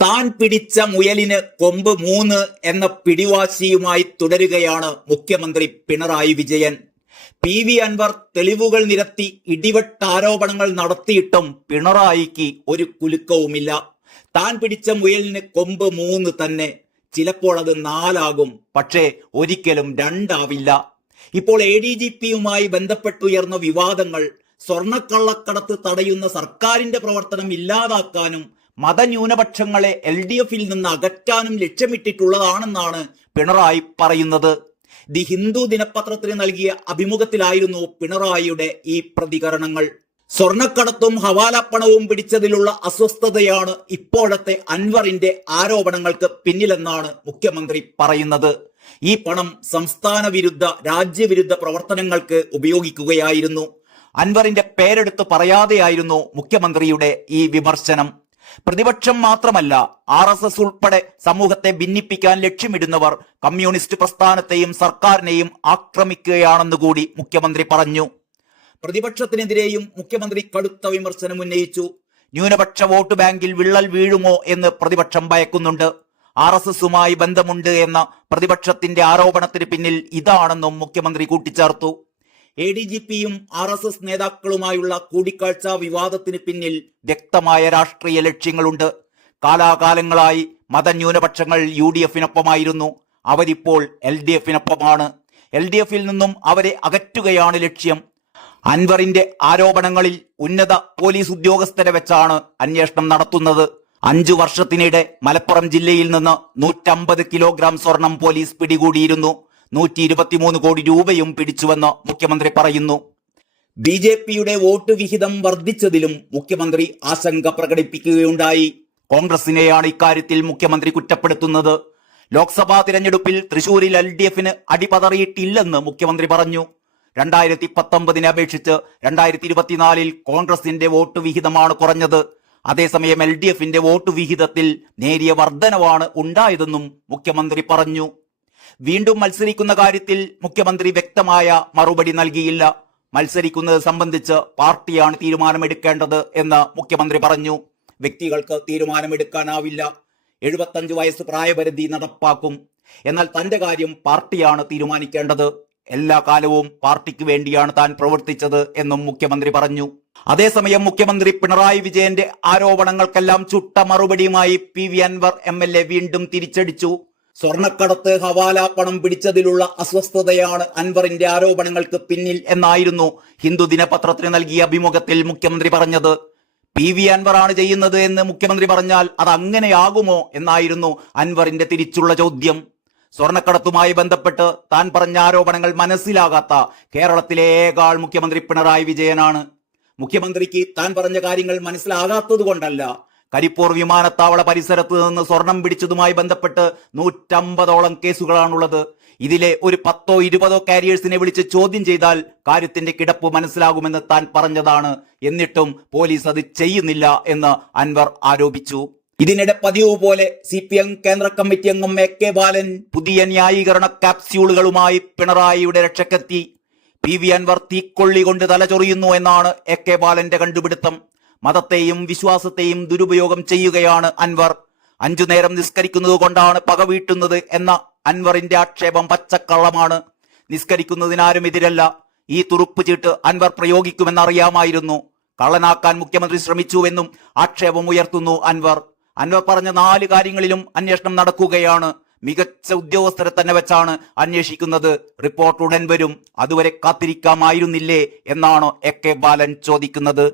താൻ പിടിച്ച മുയലിന് കൊമ്പ് 3 എന്ന പിടിവാശിയുമായി തുടരുകയാണ് മുഖ്യമന്ത്രി പിണറായി വിജയൻ. PV അൻവർ തെളിവുകൾ നിരത്തി ഇടിവെട്ടാരോപണങ്ങൾ നടത്തിയിട്ടും പിണറായിക്ക് ഒരു കുലുക്കവുമില്ല. താൻ പിടിച്ച മുയലിന് കൊമ്പ് 3 തന്നെ. ചിലപ്പോൾ അത് 4 ആകും, പക്ഷേ ഒരിക്കലും 2 ആവില്ല. ഇപ്പോൾ ADGPയുമായി ബന്ധപ്പെട്ടുയർന്ന വിവാദങ്ങൾ സ്വർണ്ണക്കള്ളക്കടത്ത് തടയുന്ന സർക്കാരിന്റെ പ്രവർത്തനം ഇല്ലാതാക്കാനും മതന്യൂനപക്ഷങ്ങളെ LDFിൽ നിന്ന് അകറ്റാനും ലക്ഷ്യമിട്ടിട്ടുള്ളതാണെന്നാണ് പിണറായി പറയുന്നത്. ദി ഹിന്ദു ദിനപത്രത്തിന് നൽകിയ അഭിമുഖത്തിലായിരുന്നു പിണറായിയുടെ ഈ പ്രതികരണങ്ങൾ. സ്വർണ്ണക്കടത്തും ഹവാലപ്പണവും പിടിച്ചതിലുള്ള അസ്വസ്ഥതയാണ് ഇപ്പോഴത്തെ അൻവറിന്റെ ആരോപണങ്ങൾക്ക് പിന്നിലെന്നാണ് മുഖ്യമന്ത്രി പറയുന്നത്. ഈ പണം സംസ്ഥാന വിരുദ്ധ രാജ്യവിരുദ്ധ പ്രവർത്തനങ്ങൾക്ക് ഉപയോഗിക്കുകയായിരുന്നു. അൻവറിന്റെ പേരെടുത്ത് പറയാതെയായിരുന്നു മുഖ്യമന്ത്രിയുടെ ഈ വിമർശനം. പ്രതിപക്ഷം മാത്രമല്ല, RSS ഉൾപ്പെടെ സമൂഹത്തെ ഭിന്നിപ്പിക്കാൻ ലക്ഷ്യമിടുന്നവർ കമ്മ്യൂണിസ്റ്റ് പ്രസ്ഥാനത്തെയും സർക്കാരിനെയും ആക്രമിക്കുകയാണെന്ന് കൂടി മുഖ്യമന്ത്രി പറഞ്ഞു. പ്രതിപക്ഷത്തിനെതിരെയും മുഖ്യമന്ത്രി കടുത്ത വിമർശനം ഉന്നയിച്ചു. ന്യൂനപക്ഷ വോട്ട് ബാങ്കിൽ വിള്ളൽ വീഴുമോ എന്ന് പ്രതിപക്ഷം ഭയക്കുന്നുണ്ട്. RSSുമായി ബന്ധമുണ്ട് എന്ന പ്രതിപക്ഷത്തിന്റെ ആരോപണത്തിന് പിന്നിൽ ഇതാണെന്നും മുഖ്യമന്ത്രി കൂട്ടിച്ചേർത്തു. ADGPയും RSS നേതാക്കളുമായുള്ള കൂടിക്കാഴ്ച വിവാദത്തിന് പിന്നിൽ വ്യക്തമായ രാഷ്ട്രീയ ലക്ഷ്യങ്ങളുണ്ട്. കാലാകാലങ്ങളായി മതന്യൂനപക്ഷങ്ങൾ UDFിനൊപ്പമായിരുന്നു. അവരിപ്പോൾ LDFിനൊപ്പമാണ്. LDFിൽ നിന്നും അവരെ അകറ്റുകയാണ് ലക്ഷ്യം. അൻവറിന്റെ ആരോപണങ്ങളിൽ ഉന്നത പോലീസ് ഉദ്യോഗസ്ഥരെ വെച്ചാണ് അന്വേഷണം നടത്തുന്നത്. 5 വർഷത്തിനിടെ മലപ്പുറം ജില്ലയിൽ നിന്ന് 150 കിലോഗ്രാം സ്വർണം പോലീസ് പിടികൂടിയിരുന്നു. 123 കോടി രൂപയും പിടിച്ചുവെന്ന് മുഖ്യമന്ത്രി പറയുന്നു. BJPയുടെ വോട്ട് വിഹിതം വർദ്ധിച്ചതിലും മുഖ്യമന്ത്രി ആശങ്ക പ്രകടിപ്പിക്കുകയുണ്ടായി. കോൺഗ്രസിനെയാണ് ഇക്കാര്യത്തിൽ മുഖ്യമന്ത്രി കുറ്റപ്പെടുത്തുന്നത്. ലോക്സഭാ തിരഞ്ഞെടുപ്പിൽ തൃശൂരിൽ LDFന് അടിപതറിയിട്ടില്ലെന്ന് മുഖ്യമന്ത്രി പറഞ്ഞു. 2019 അപേക്ഷിച്ച് 2024 കോൺഗ്രസിന്റെ വോട്ട് വിഹിതമാണ് കുറഞ്ഞത്. അതേസമയം LDFന്റെ വോട്ട് വിഹിതത്തിൽ നേരിയ വർധനവാണ് ഉണ്ടായതെന്നും മുഖ്യമന്ത്രി പറഞ്ഞു. വീണ്ടും മത്സരിക്കുന്ന കാര്യത്തിൽ മുഖ്യമന്ത്രി വ്യക്തമായ മറുപടി നൽകിയില്ല. മത്സരിക്കുന്നത് സംബന്ധിച്ച് പാർട്ടിയാണ് തീരുമാനമെടുക്കേണ്ടത് എന്ന് മുഖ്യമന്ത്രി പറഞ്ഞു. വ്യക്തികൾക്ക് തീരുമാനമെടുക്കാനാവില്ല. 75 വയസ്സ് പ്രായപരിധി നടപ്പാക്കും. എന്നാൽ തന്റെ കാര്യം പാർട്ടിയാണ് തീരുമാനിക്കേണ്ടത്. എല്ലാ കാലവും പാർട്ടിക്ക് വേണ്ടിയാണ് താൻ പ്രവർത്തിച്ചത് എന്നും മുഖ്യമന്ത്രി പറഞ്ഞു. അതേസമയം മുഖ്യമന്ത്രി പിണറായി വിജയന്റെ ആരോപണങ്ങൾക്കെല്ലാം ചുട്ട മറുപടിയുമായി PV അൻവർ MLA വീണ്ടും തിരിച്ചടിച്ചു. സ്വർണ്ണക്കടത്ത് ഹവാല പണം പിടിച്ചതിലുള്ള അസ്വസ്ഥതയാണ് അൻവറിന്റെ ആരോപണങ്ങൾക്ക് പിന്നിൽ എന്നായിരുന്നു ഹിന്ദു ദിനപത്രത്തിന് നൽകിയ അഭിമുഖത്തിൽ മുഖ്യമന്ത്രി പറഞ്ഞത്. PV അൻവറാണ് ചെയ്യുന്നത് എന്ന് മുഖ്യമന്ത്രി പറഞ്ഞാൽ അത് അങ്ങനെയാകുമോ എന്നായിരുന്നു അൻവറിന്റെ തിരിച്ചുള്ള ചോദ്യം. സ്വർണ്ണക്കടത്തുമായി ബന്ധപ്പെട്ട് താൻ പറഞ്ഞ ആരോപണങ്ങൾ മനസ്സിലാകാത്ത കേരളത്തിലെ ഏക ആൾ മുഖ്യമന്ത്രി പിണറായി വിജയനാണ്. മുഖ്യമന്ത്രിക്ക് താൻ പറഞ്ഞ കാര്യങ്ങൾ മനസ്സിലാകാത്തത് കൊണ്ടല്ല, കരിപ്പൂർ വിമാനത്താവള പരിസരത്ത് നിന്ന് സ്വർണം പിടിച്ചതുമായി ബന്ധപ്പെട്ട് 150ഓളം കേസുകളാണുള്ളത്. ഇതിലെ ഒരു 10ഓ 20ഓ കാരിയേഴ്സിനെ വിളിച്ച് ചോദ്യം ചെയ്താൽ കാര്യത്തിന്റെ കിടപ്പ് മനസ്സിലാകുമെന്ന് താൻ പറഞ്ഞതാണ്. എന്നിട്ടും പോലീസ് അത് ചെയ്യുന്നില്ല എന്ന് അൻവർ ആരോപിച്ചു. ഇതിനിടെ പതിവ് പോലെ CPM കേന്ദ്ര കമ്മിറ്റി അംഗം AK ബാലൻ പുതിയ ന്യായീകരണ കാപ്സ്യൂളുകളുമായി പിണറായിയുടെ രക്ഷക്കെത്തി. PV അൻവർ തീക്കൊള്ളി കൊണ്ട് തലചൊറിയുന്നു എന്നാണ് AK ബാലന്റെ കണ്ടുപിടുത്തം. മതത്തെയും വിശ്വാസത്തെയും ദുരുപയോഗം ചെയ്യുകയാണ് അൻവർ. 5 നേരം നിസ്കരിക്കുന്നത് കൊണ്ടാണ് പക വീട്ടുന്നത് എന്ന അൻവറിന്റെ ആക്ഷേപം പച്ചക്കള്ളമാണ്. നിസ്കരിക്കുന്നതിനാരും എതിരല്ല. ഈ തുറുപ്പ് ചീട്ട് അൻവർ പ്രയോഗിക്കുമെന്നറിയാമായിരുന്നു. കള്ളനാക്കാൻ മുഖ്യമന്ത്രി ശ്രമിച്ചുവെന്നും ആക്ഷേപം ഉയർത്തുന്നു അൻവർ. അൻവർ പറഞ്ഞ 4 കാര്യങ്ങളിലും അന്വേഷണം നടക്കുകയാണ്. മികച്ച ഉദ്യോഗസ്ഥരെ തന്നെ വെച്ചാണ് അന്വേഷിക്കുന്നത്. റിപ്പോർട്ട് ഉടൻ വരും. അതുവരെ കാത്തിരിക്കാമായിരുന്നില്ലേ എന്നാണ് AK ബാലൻ ചോദിക്കുന്നത്.